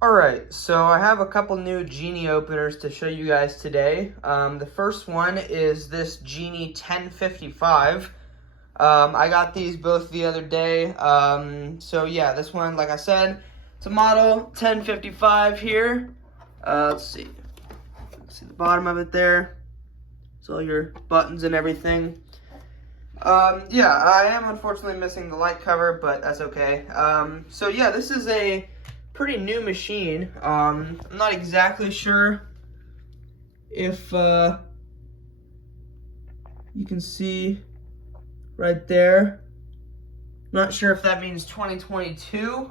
Alright, so I have a couple new Genie openers to show you guys today. The first one is this Genie 1055. I got these both the other day. So yeah, this one, like I said, it's a model 1055 here. Let's see the bottom of it there. It's all your buttons and everything. Yeah, I am unfortunately missing the light cover, but that's okay. So yeah, this is a pretty new machine. I'm not exactly sure if you can see right there. Not sure if that means 2022,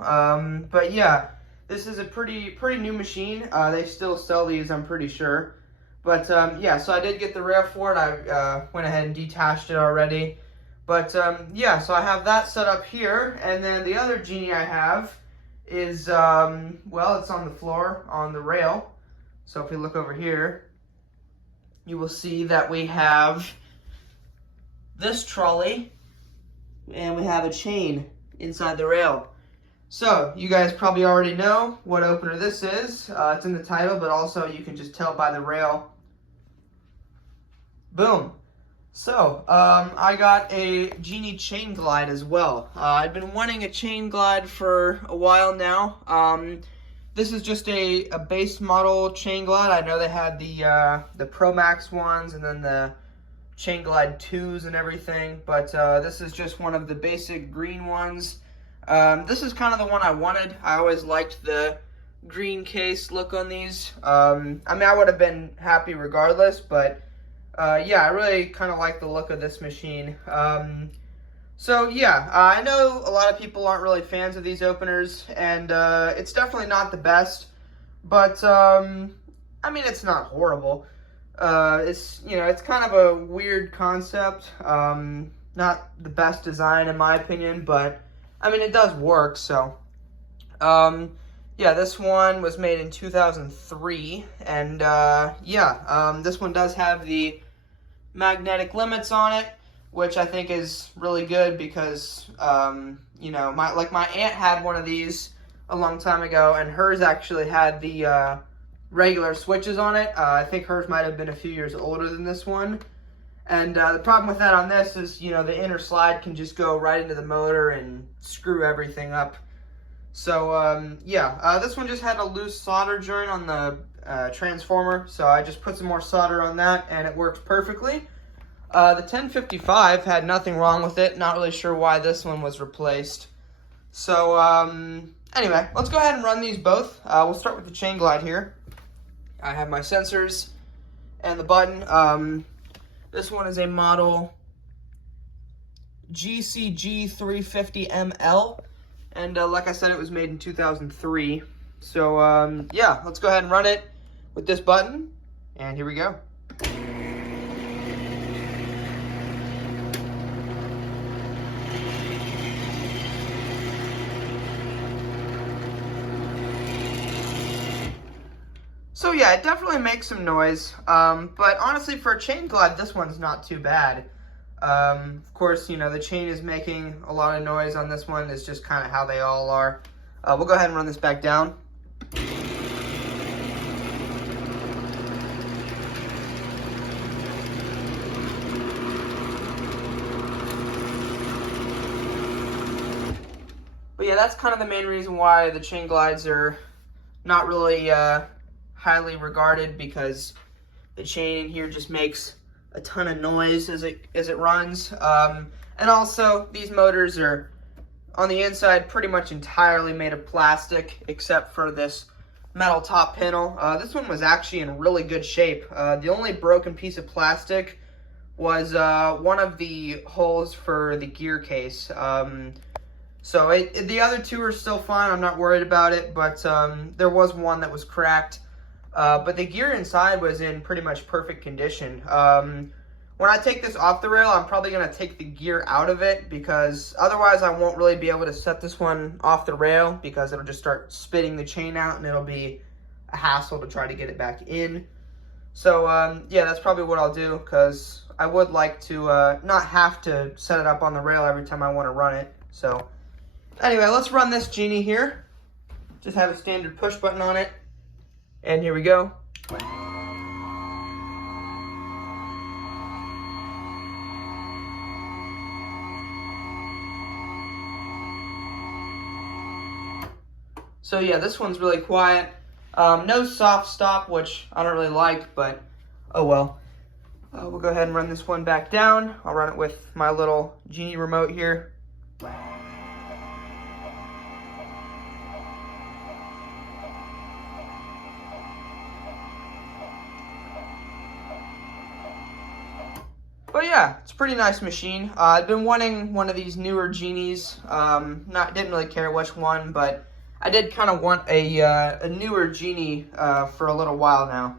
but yeah, this is a pretty new machine. They still sell these, I'm pretty sure. But yeah, so I did get the rail for it. I went ahead and detached it already. But yeah, so I have that set up here, and then the other Genie I have is, well, it's on the floor, on the rail. So if we look over here, you will see that we have this trolley, and we have a chain inside the rail. So you guys probably already know what opener this is. It's in the title, but also you can just tell by the rail. Boom. So, I got a Genie Chain Glide as well. I've been wanting a Chain Glide for a while now. This is just a base model Chain Glide. I know they had the Pro Max ones and then the Chain Glide 2s and everything, but this is just one of the basic green ones. This is kind of the one I wanted. I always liked the green case look on these. I mean, I would have been happy regardless, but yeah, I really kind of like the look of this machine. So yeah, I know a lot of people aren't really fans of these openers, and it's definitely not the best, but I mean, it's not horrible. It's, you know, it's kind of a weird concept. Not the best design in my opinion, but I mean, it does work. So yeah, this one was made in 2003, and yeah, this one does have the magnetic limits on it, which I think is really good because you know, my aunt had one of these a long time ago, and hers actually had the regular switches on it. I think hers might have been a few years older than this one, and the problem with that on this is, you know, the inner slide can just go right into the motor and screw everything up. So yeah, this one just had a loose solder joint on the transformer, so I just put some more solder on that and it works perfectly. The 1055 had nothing wrong with it. Not really sure why this one was replaced. So anyway, let's go ahead and run these both. We'll start with the Chain Glide here. I have my sensors and the button. This one is a model GCG350ML. And like I said, it was made in 2003. So yeah, let's go ahead and run it with this button. And here we go. So yeah, it definitely makes some noise. But honestly, for a Chain Glide, this one's not too bad. Of course, you know, the chain is making a lot of noise on this one. It's just kind of how they all are. We'll go ahead and run this back down. But yeah, that's kind of the main reason why the Chain Glides are not really highly regarded, because the chain in here just makes a ton of noise as it runs. And also, these motors are on the inside pretty much entirely made of plastic, except for this metal top panel. This one was actually in really good shape. The only broken piece of plastic was one of the holes for the gear case. So the other two are still fine. I'm not worried about it, but there was one that was cracked. But the gear inside was in pretty much perfect condition. When I take this off the rail, I'm probably going to take the gear out of it, because otherwise I won't really be able to set this one off the rail, because it'll just start spitting the chain out and it'll be a hassle to try to get it back in. So yeah, that's probably what I'll do, because I would like to not have to set it up on the rail every time I want to run it. So anyway, let's run this Genie here. Just have a standard push button on it. And here we go. So yeah, this one's really quiet. No soft stop, which I don't really like, but oh well. We'll go ahead and run this one back down. I'll run it with my little Genie remote here. But yeah, it's a pretty nice machine. I've been wanting one of these newer Genies. Didn't really care which one, but I did kind of want a newer Genie for a little while now.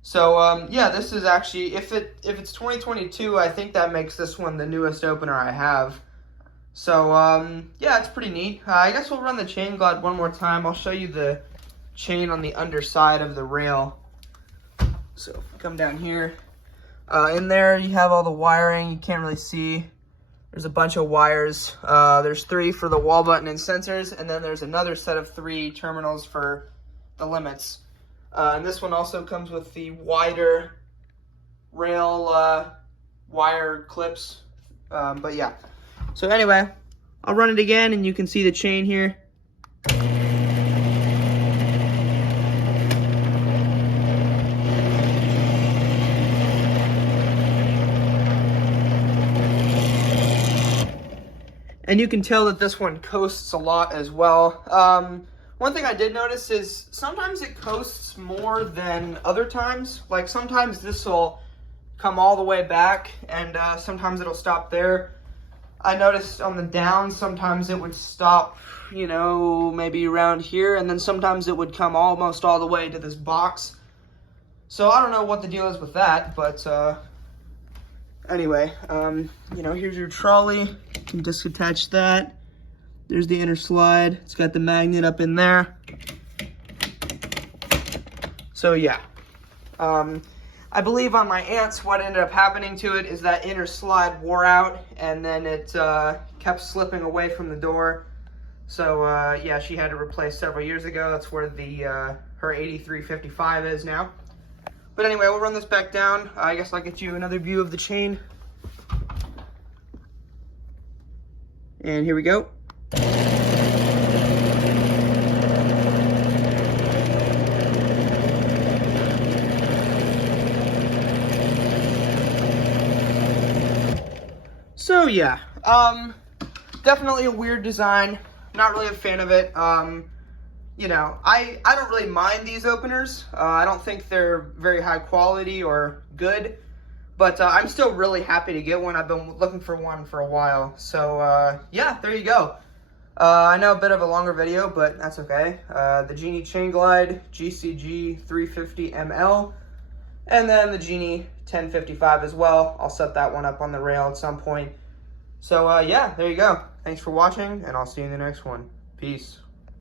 So yeah, this is actually, if it's 2022, I think that makes this one the newest opener I have. So yeah, it's pretty neat. I guess we'll run the Chain Glide one more time. I'll show you the chain on the underside of the rail. So if we come down here, in there you have all the wiring. You can't really see. There's a bunch of wires. There's 3 for the wall button and sensors, and then there's another set of 3 terminals for the limits. And this one also comes with the wider rail wire clips. But yeah. So anyway, I'll run it again, and you can see the chain here. And you can tell that this one coasts a lot as well. One thing I did notice is sometimes it coasts more than other times. Like sometimes this will come all the way back, and sometimes it'll stop there. I noticed on the down, sometimes it would stop, you know, maybe around here, and then sometimes it would come almost all the way to this box. So I don't know what the deal is with that, but anyway, you know, here's your trolley. You can just attach that. There's the inner slide. It's got the magnet up in there. So yeah, I believe on my aunt's, what ended up happening to it is that inner slide wore out, and then it kept slipping away from the door. So yeah, she had to replace several years ago. That's where the her 8355 is now. But anyway, we'll run this back down. I guess I'll get you another view of the chain. And here we go. So yeah, definitely a weird design. Not really a fan of it. You know, I don't really mind these openers. I don't think they're very high quality or good, but I'm still really happy to get one. I've been looking for one for a while. So yeah, there you go. I know a bit of a longer video, but that's okay. The Genie Chain Glide GCG350ML, and then the Genie 1055 as well. I'll set that one up on the rail at some point. So yeah, there you go. Thanks for watching, and I'll see you in the next one. Peace.